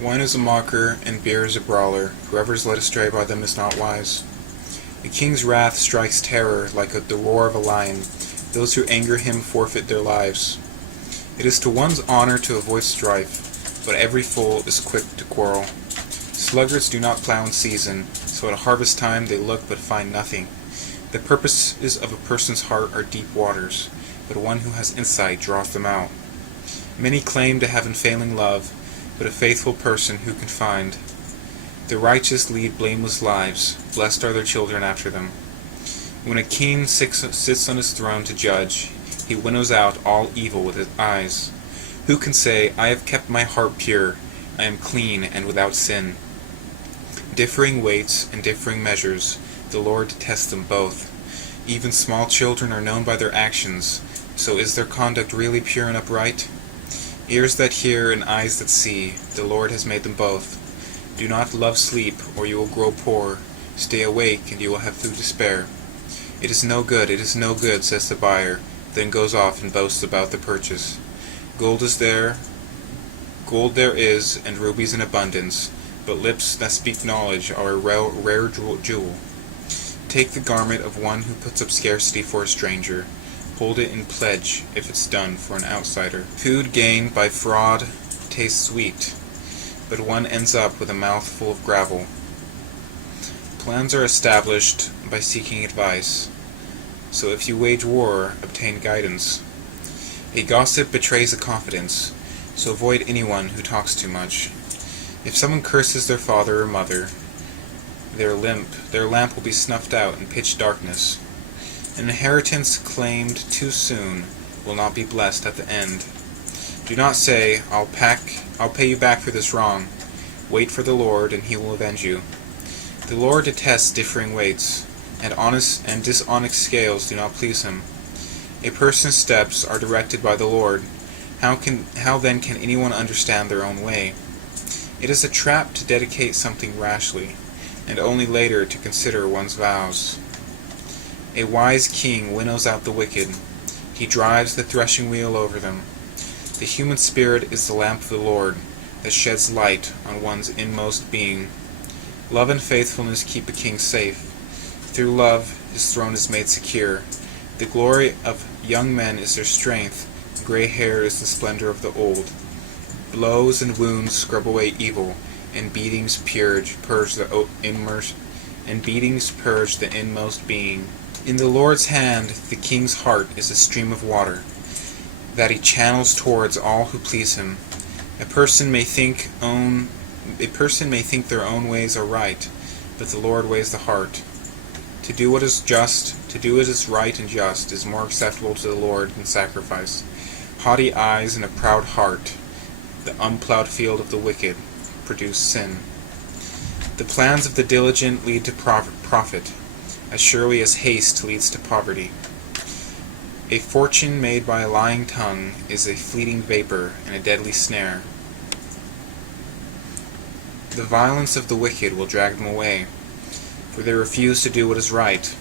Wine is a mocker, and beer is a brawler. Whoever is led astray by them is not wise. A king's wrath strikes terror like the roar of a lion. Those who anger him forfeit their lives. It is to one's honor to avoid strife, but every fool is quick to quarrel. Sluggards do not plow in season, so at harvest time they look but find nothing. The purposes of a person's heart are deep waters, but one who has insight draws them out. Many claim to have unfailing love, but a faithful person who can find? The righteous lead blameless lives, blessed are their children after them. When a king sits on his throne to judge, he winnows out all evil with his eyes. Who can say, I have kept my heart pure, I am clean and without sin? Differing weights and differing measures, the Lord detests them both. Even small children are known by their actions, so is their conduct really pure and upright? Ears that hear and eyes that see, the Lord has made them both. Do not love sleep, or you will grow poor. Stay awake, and you will have food to spare. It is no good, says the buyer, then goes off and boasts about the purchase. Gold there is, and rubies in abundance, but lips that speak knowledge are a rare jewel. Take the garment of one who puts up scarcity for a stranger. Hold it in pledge if it's done for an outsider. Food gained by fraud tastes sweet, but one ends up with a mouth full of gravel. Plans are established by seeking advice, so if you wage war, obtain guidance. A gossip betrays a confidence, so avoid anyone who talks too much. If someone curses their father or mother, their lamp will be snuffed out in pitch darkness. An inheritance claimed too soon will not be blessed at the end. Do not say, I'll pay you back for this wrong. Wait for the Lord, and he will avenge you. The Lord detests differing weights, and honest and dishonest scales do not please him. A person's steps are directed by the Lord. How then can anyone understand their own way? It is a trap to dedicate something rashly, and only later to consider one's vows. A wise king winnows out the wicked. He drives the threshing wheel over them. The human spirit is the lamp of the Lord, that sheds light on one's inmost being. Love and faithfulness keep a king safe. Through love his throne is made secure. The glory of young men is their strength. Gray hair is the splendor of the old. Blows and wounds scrub away evil, and beatings purge the inmost being. In the Lord's hand the king's heart is a stream of water, that he channels towards all who please him. A person may think their own ways are right, but the Lord weighs the heart. To do what is right and just, is more acceptable to the Lord than sacrifice. Haughty eyes and a proud heart, the unplowed field of the wicked, produce sin. The plans of the diligent lead to profit, as surely as haste leads to poverty. A fortune made by a lying tongue is a fleeting vapor and a deadly snare. The violence of the wicked will drag them away, for they refuse to do what is right.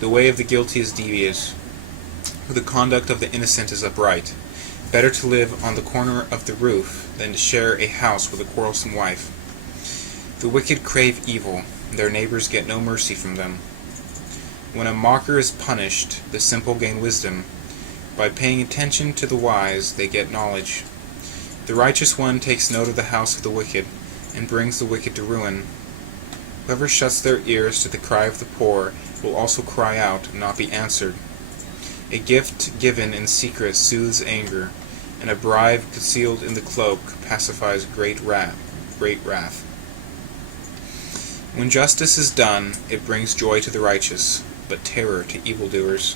The way of the guilty is devious, for the conduct of the innocent is upright. Better to live on the corner of the roof than to share a house with a quarrelsome wife. The wicked crave evil, their neighbors get no mercy from them. When a mocker is punished, the simple gain wisdom. By paying attention to the wise, they get knowledge. The righteous one takes note of the house of the wicked, and brings the wicked to ruin. Whoever shuts their ears to the cry of the poor will also cry out and not be answered. A gift given in secret soothes anger, and a bribe concealed in the cloak pacifies great wrath. When justice is done, it brings joy to the righteous, but terror to evildoers.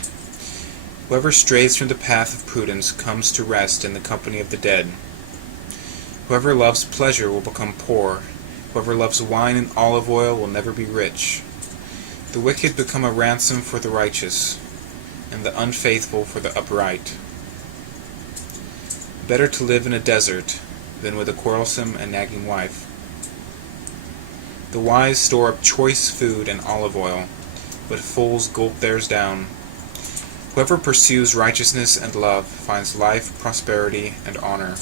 Whoever strays from the path of prudence comes to rest in the company of the dead. Whoever loves pleasure will become poor. Whoever loves wine and olive oil will never be rich. The wicked become a ransom for the righteous, and the unfaithful for the upright. Better to live in a desert than with a quarrelsome and nagging wife. The wise store up choice food and olive oil, but fools gulp theirs down. Whoever pursues righteousness and love finds life, prosperity, and honor.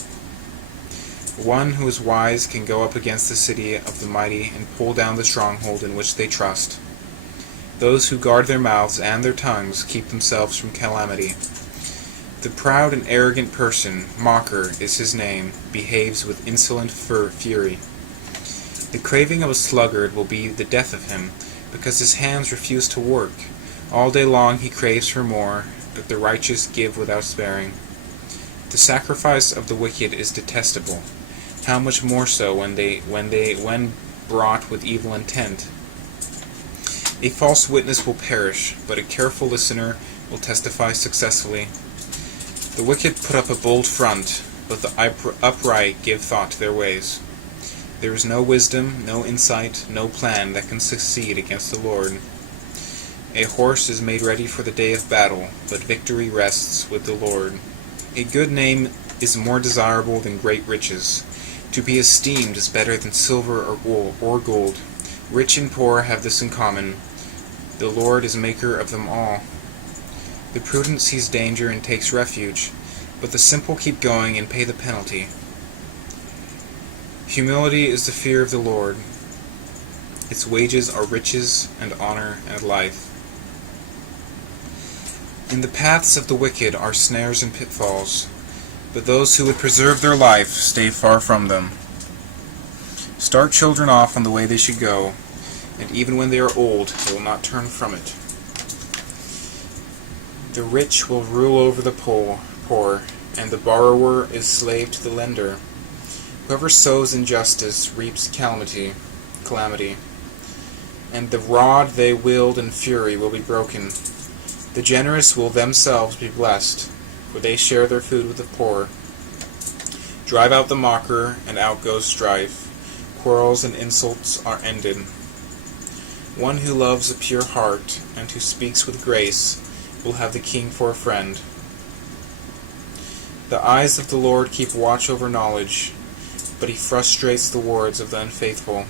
One who is wise can go up against the city of the mighty and pull down the stronghold in which they trust. Those who guard their mouths and their tongues keep themselves from calamity. The proud and arrogant person, mocker is his name, behaves with insolent fury. The craving of a sluggard will be the death of him, because his hands refuse to work. All day long he craves for more, but the righteous give without sparing. The sacrifice of the wicked is detestable. How much more so when brought with evil intent? A false witness will perish, but a careful listener will testify successfully. The wicked put up a bold front, but the upright give thought to their ways. There is no wisdom, no insight, no plan that can succeed against the Lord. A horse is made ready for the day of battle, but victory rests with the Lord. A good name is more desirable than great riches. To be esteemed is better than silver or gold. Rich and poor have this in common. The Lord is maker of them all. The prudent sees danger and takes refuge, but the simple keep going and pay the penalty. Humility is the fear of the Lord. Its wages are riches and honor and life. In the paths of the wicked are snares and pitfalls, but those who would preserve their life stay far from them. Start children off on the way they should go, and even when they are old, they will not turn from it. The rich will rule over the poor, and the borrower is slave to the lender. Whoever sows injustice reaps calamity, and the rod they wield in fury will be broken. The generous will themselves be blessed, for they share their food with the poor. Drive out the mocker, and out goes strife. Quarrels and insults are ended. One who loves a pure heart, and who speaks with grace, will have the king for a friend. The eyes of the Lord keep watch over knowledge, but he frustrates the words of the unfaithful.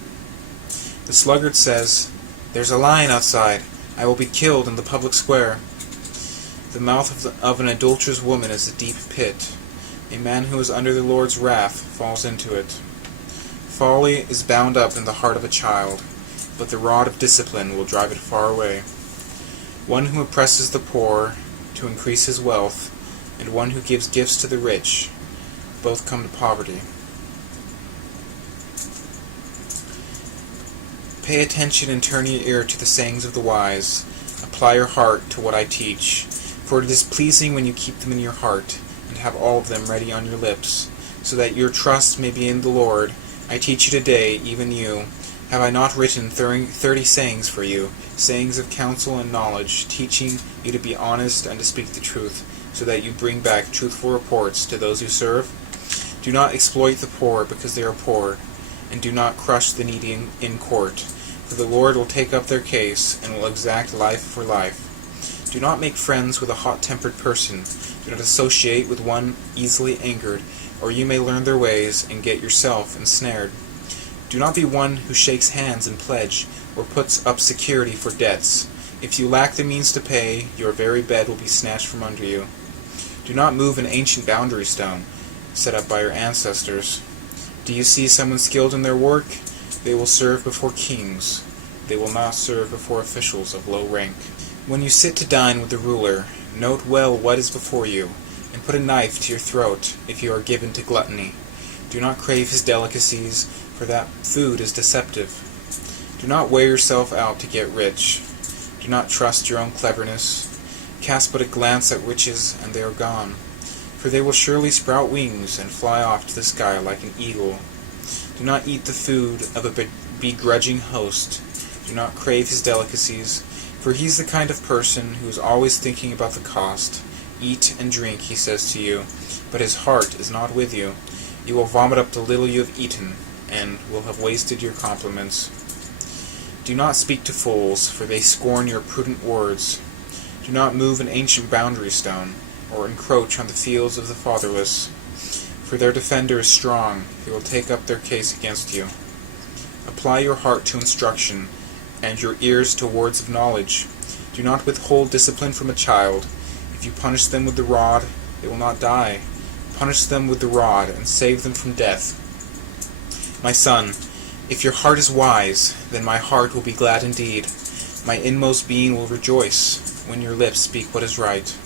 The sluggard says, "There's a lion outside. I will be killed in the public square." The mouth of an adulterous woman is a deep pit. A man who is under the Lord's wrath falls into it. Folly is bound up in the heart of a child, but the rod of discipline will drive it far away. One who oppresses the poor to increase his wealth, and one who gives gifts to the rich, both come to poverty. Pay attention and turn your ear to the sayings of the wise. Apply your heart to what I teach. For it is pleasing when you keep them in your heart, and have all of them ready on your lips, so that your trust may be in the Lord. I teach you today, even you. Have I not written 30 sayings for you, sayings of counsel and knowledge, teaching you to be honest and to speak the truth, so that you bring back truthful reports to those who serve? Do not exploit the poor because they are poor, and do not crush the needy in court, for the Lord will take up their case and will exact life for life. Do not make friends with a hot-tempered person. Do not associate with one easily angered, or you may learn their ways and get yourself ensnared. Do not be one who shakes hands in pledge, or puts up security for debts. If you lack the means to pay, your very bed will be snatched from under you. Do not move an ancient boundary stone set up by your ancestors. Do you see someone skilled in their work? They will serve before kings. They will not serve before officials of low rank. When you sit to dine with the ruler, note well what is before you, and put a knife to your throat if you are given to gluttony. Do not crave his delicacies, for that food is deceptive. Do not wear yourself out to get rich. Do not trust your own cleverness. Cast but a glance at riches, and they are gone. For they will surely sprout wings and fly off to the sky like an eagle. Do not eat the food of a begrudging host. Do not crave his delicacies, for he is the kind of person who is always thinking about the cost. Eat and drink, he says to you, but his heart is not with you. You will vomit up the little you have eaten, and will have wasted your compliments. Do not speak to fools, for they scorn your prudent words. Do not move an ancient boundary stone, or encroach on the fields of the fatherless. For their defender is strong, he will take up their case against you. Apply your heart to instruction, and your ears to words of knowledge. Do not withhold discipline from a child. If you punish them with the rod, they will not die. Punish them with the rod, and save them from death. My son, if your heart is wise, then my heart will be glad indeed. My inmost being will rejoice when your lips speak what is right.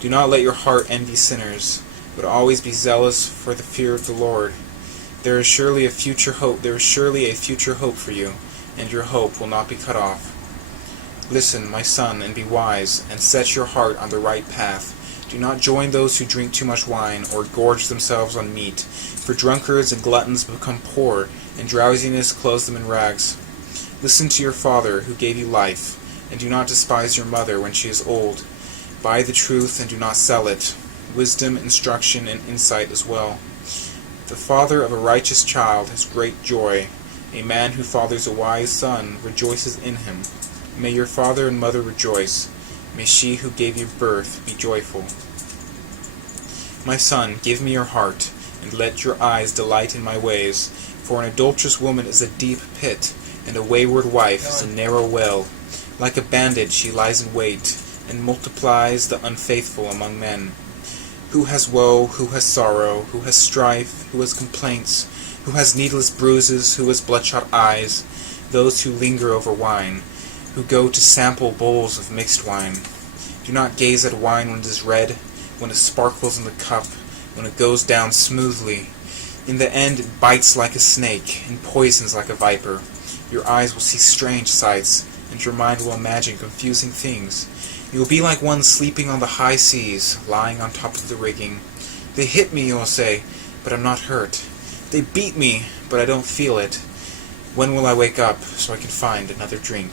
Do not let your heart envy sinners, but always be zealous for the fear of the Lord. There is surely a future hope. There is surely a future hope for you, and your hope will not be cut off. Listen, my son, and be wise, and set your heart on the right path. Do not join those who drink too much wine, or gorge themselves on meat, for drunkards and gluttons become poor, and drowsiness clothes them in rags. Listen to your father, who gave you life, and do not despise your mother when she is old. Buy the truth and do not sell it, wisdom, instruction, and insight as well. The father of a righteous child has great joy. A man who fathers a wise son rejoices in him. May your father and mother rejoice. May she who gave you birth be joyful. My son, give me your heart, and let your eyes delight in my ways. For an adulterous woman is a deep pit, and a wayward wife is a narrow well. Like a bandit she lies in wait, and multiplies the unfaithful among men. Who has woe, who has sorrow, who has strife, who has complaints, who has needless bruises, who has bloodshot eyes? Those who linger over wine, who go to sample bowls of mixed wine. Do not gaze at wine when it is red, when it sparkles in the cup, when it goes down smoothly. In the end it bites like a snake, and poisons like a viper. Your eyes will see strange sights, and your mind will imagine confusing things. You will be like one sleeping on the high seas, lying on top of the rigging. They hit me, you will say, but I'm not hurt. They beat me, but I don't feel it. When will I wake up so I can find another drink?